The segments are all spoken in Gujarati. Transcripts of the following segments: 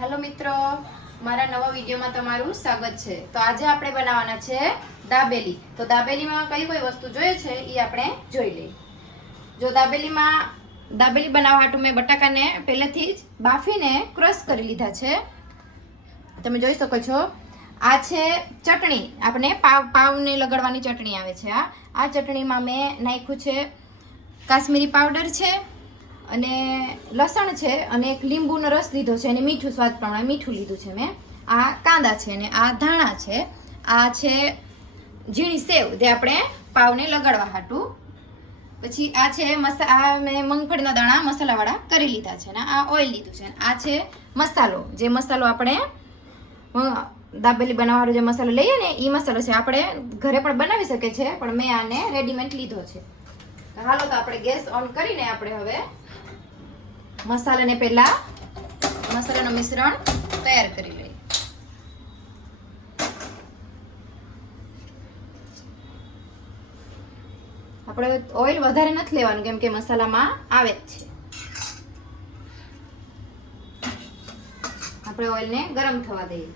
હેલો મિત્રો, મારા નવા વિડીયોમાં તમારું સ્વાગત છે। તો આજે આપણે બનાવવાના છે દાબેલી। તો દાબેલીમાં કઈ કઈ વસ્તુ જોઈએ છે એ આપણે જોઈ લઈએ। જો દાબેલી બનાવવા માટે મેં બટાકાને પહેલેથી જ બાફીને ક્રશ કરી લીધા છે। તમે જોઈ શકો છો। આ છે ચટણી, આપણે પાવને લગાડવાની ચટણી આવે છે। આ ચટણીમાં મેં નાખ્યું છે કાશ્મીરી પાવડર છે અને લસણ છે અને એક લીંબુનો રસ લીધો છે અને મીઠું સ્વાદ પ્રમાણે મીઠું લીધું છે મેં। આ કાંદા છે અને આ ધાણા છે। આ છે ઝીણી સેવ જે આપણે પાવને લગાડવા હાટું। પછી આ છે આ મેં મગફળીના દાણા મસાલાવાળા કરી લીધા છે ને આ ઓઇલ લીધું છે। આ છે મસાલો, જે મસાલો આપણે દાબેલી બનાવવાનો જે મસાલો લઈએ ને એ મસાલો છે। આપણે ઘરે પણ બનાવી શકીએ છીએ પણ મેં આને રેડીમેડ લીધો છે। હાલો તો આપણે ગેસ ઓન કરીને આપણે હવે મસાલાને પહેલા મસાલાનું મિશ્રણ તૈયાર કરી લઈએ। આપણે ઓઇલ વધારે નથી લેવાનું કેમ કે મસાલામાં આવે જ છે। આપણે ઓઇલને ગરમ થવા દઈએ।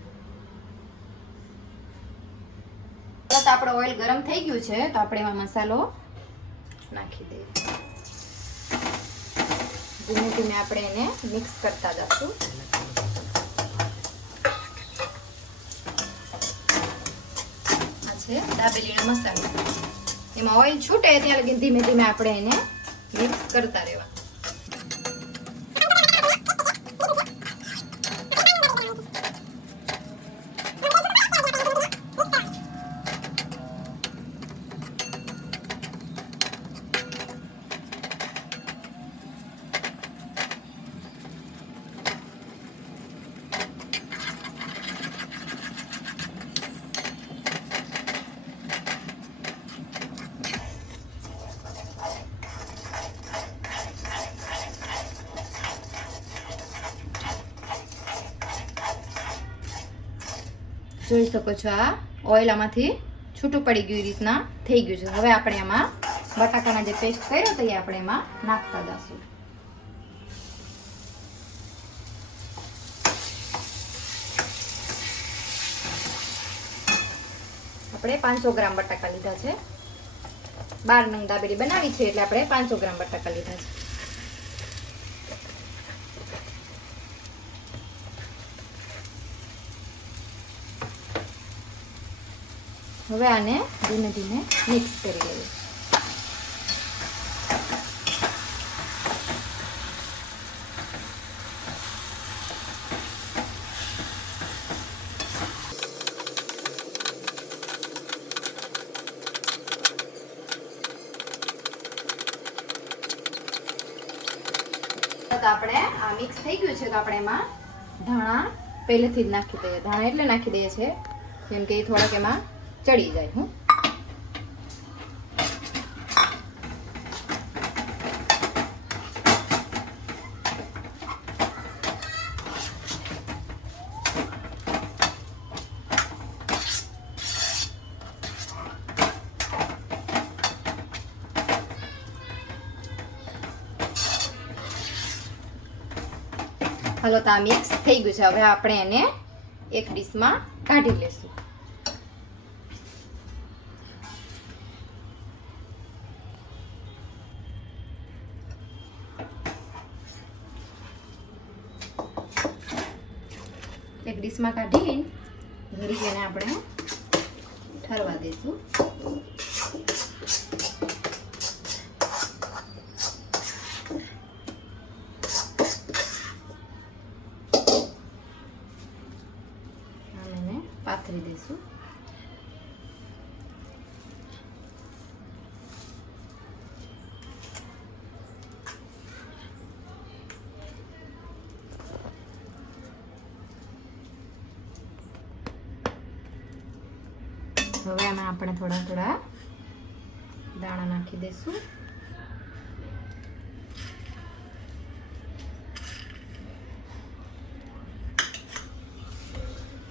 તો આપણો ઓઇલ ગરમ થઈ ગયું છે તો આપણે એમાં મસાલો નાખી દઈએ। ધીમે ધીમે આપણે એને મિક્સ કરતા જશું। આ છે દાબેલીનો મસાલો। એમાં ઓઇલ છૂટે ત્યાં લગી ધીમે ધીમે આપણે એને મિક્સ કરતા રહેવા। જોઈ શકો છો આ ઓઇલ આમાંથી છૂટું પડી ગયું રીતના થઈ ગયું છે। હવે આપણે એમાં બટાકાના જે પેસ્ટ કર્યો તો એ આપણે એમાં નાખતા જશું। આપણે 500 ગ્રામ બટાકા લીધા છે। 12 નંગ દાબેલી બનાવી છે એટલે આપણે 500 ગ્રામ બટાકા લીધા છે। હવે આને ધીમે ધીમે મિક્સ કરી લઈએ। તો આપણે આ મિક્સ થઈ ગયું છે તો આપણે એમાં ધાણા પહેલેથી જ નાખી દઈએ। ધાણા એટલે નાખી દઈએ છે કેમ કે એ થોડાક એમાં ચડી જાય। હાલો તો આ મિક્સ થઈ ગયું છે। હવે આપણે એને એક ડીશમાં કાઢી લેશું। એક ડીશમાં કાઢી ઘડી એને આપણે ઠરવા દઈશું। પાથરી દઈશું। હવે આમાં આપણે થોડા થોડા દાણા નાખી દઈશું।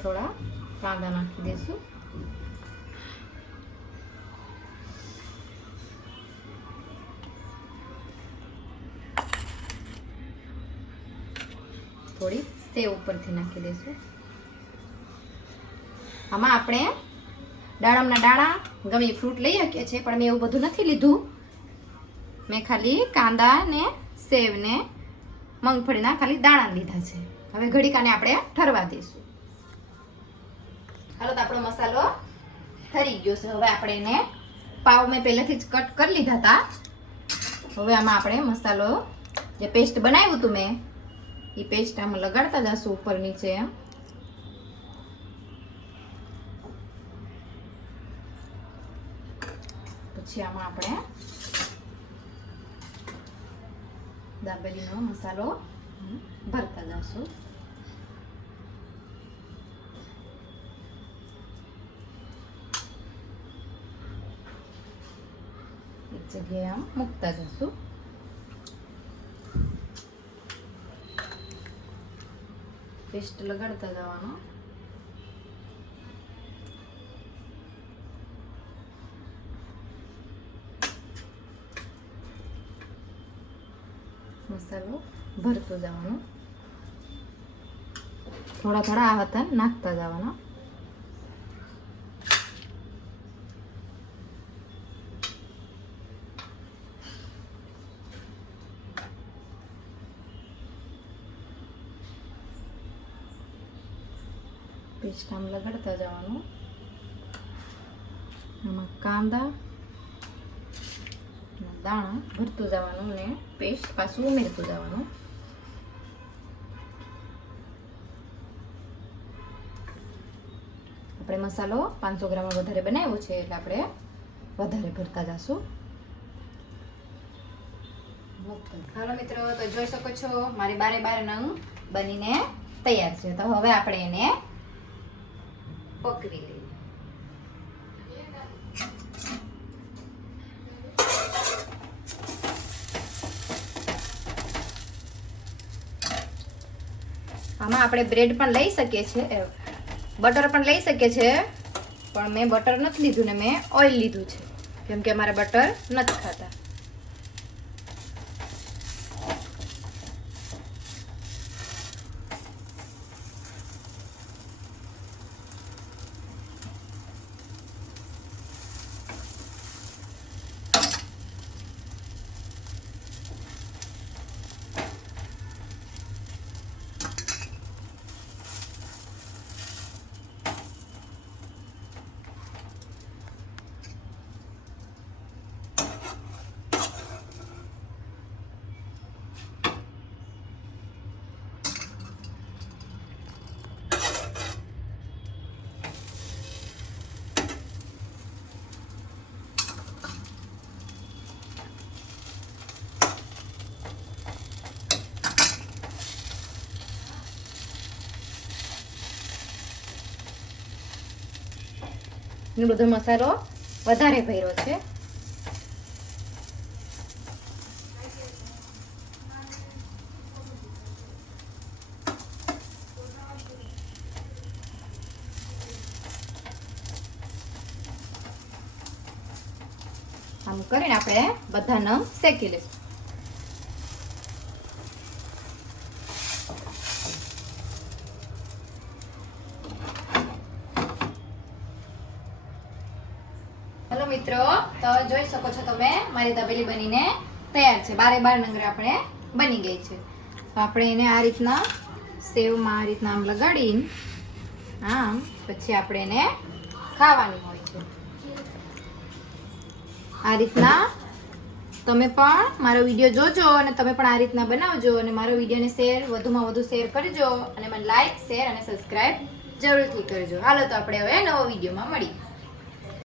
થોડા કાંદા નાખી દઈશું। થોડી સેવ ઉપરથી નાખી દઈશું. આમાં આપણે દાડમના દાણા ગમે ફ્રૂટ લઈ શકીએ છીએ, પણ મેં એવું બધું નથી લીધું. મેં ખાલી કાંદા ને સેવ ને મગફળીના ખાલી દાણા લીધા છે. હવે ઘડીકાને આપણે ઠરવા દઈશું. હાલો, તો આપણો મસાલો ઠરી ગયો છે. હવે આપણે એને પાવ મેં પહેલેથી જ કટ કરી લીધા હતા. હવે આમાં આપણે મસાલો જે પેસ્ટ બનાવ્યું હતું મેં એ પેસ્ટ આમાં લગાડતા જશું ઉપર નીચે એમ. પછી આમાં આપણે દાબેલીનો મસાલો ભરતા જશું. એક જગ્યાએ આમ મૂકતા જશું. પેસ્ટ લગાડતા જવાનો. મસાલો ભરતો જવાનો. થોડા થોડા આ વતન નાખતા જવાના. પેસ્ટ આમ લગાડતા જવાનું. આમાં કાંદા દાણા ભરતું જવાનું ને પેસ્ટ પાછું ઉમેરતું જવાનું. આપણે મસાલો 500 ગ્રામ વધારે બનાવ્યો છે એટલે આપણે વધારે ભરતા જશું. હાલો મિત્રો, તો જોઈ શકો છો મારી 12 નંગ બનીને તૈયાર છે. તો હવે આપણે એને પકવી લઈએ. આમાં આપણે બ્રેડ પણ લઈ શકીએ છીએ, બટર પણ લઈ શકીએ છીએ, પણ મેં બટર નથી લીધું ને મેં ઓઇલ લીધું છે, કેમ કે અમારે બટર નથી ખાતા. બધો મસાલો વધારે ભર્યો છે. આમ કરીને આપણે બધા નંગ શેકી લઈશું. હેલો મિત્રો, તો જોઈ શકો છો તમે મારી દાબેલી બનીને તૈયાર છે. 12 નંગર આપણે બની ગઈ છે. તો આપણે એને આ રીતના સેવમાં આ રીતના આમ લગાડીને આમ પછી આપણે એને ખાવાની હોય છે. આ રીતના તમે પણ મારો વિડીયો જોજો અને તમે પણ આ રીતના બનાવજો અને મારો વિડીયોને વધુમાં વધુ શેર કરજો અને મને લાઈક, શેર અને સબસ્ક્રાઈબ જરૂરથી કરજો. હાલો, તો આપણે હવે નવો વિડીયોમાં મળીએ.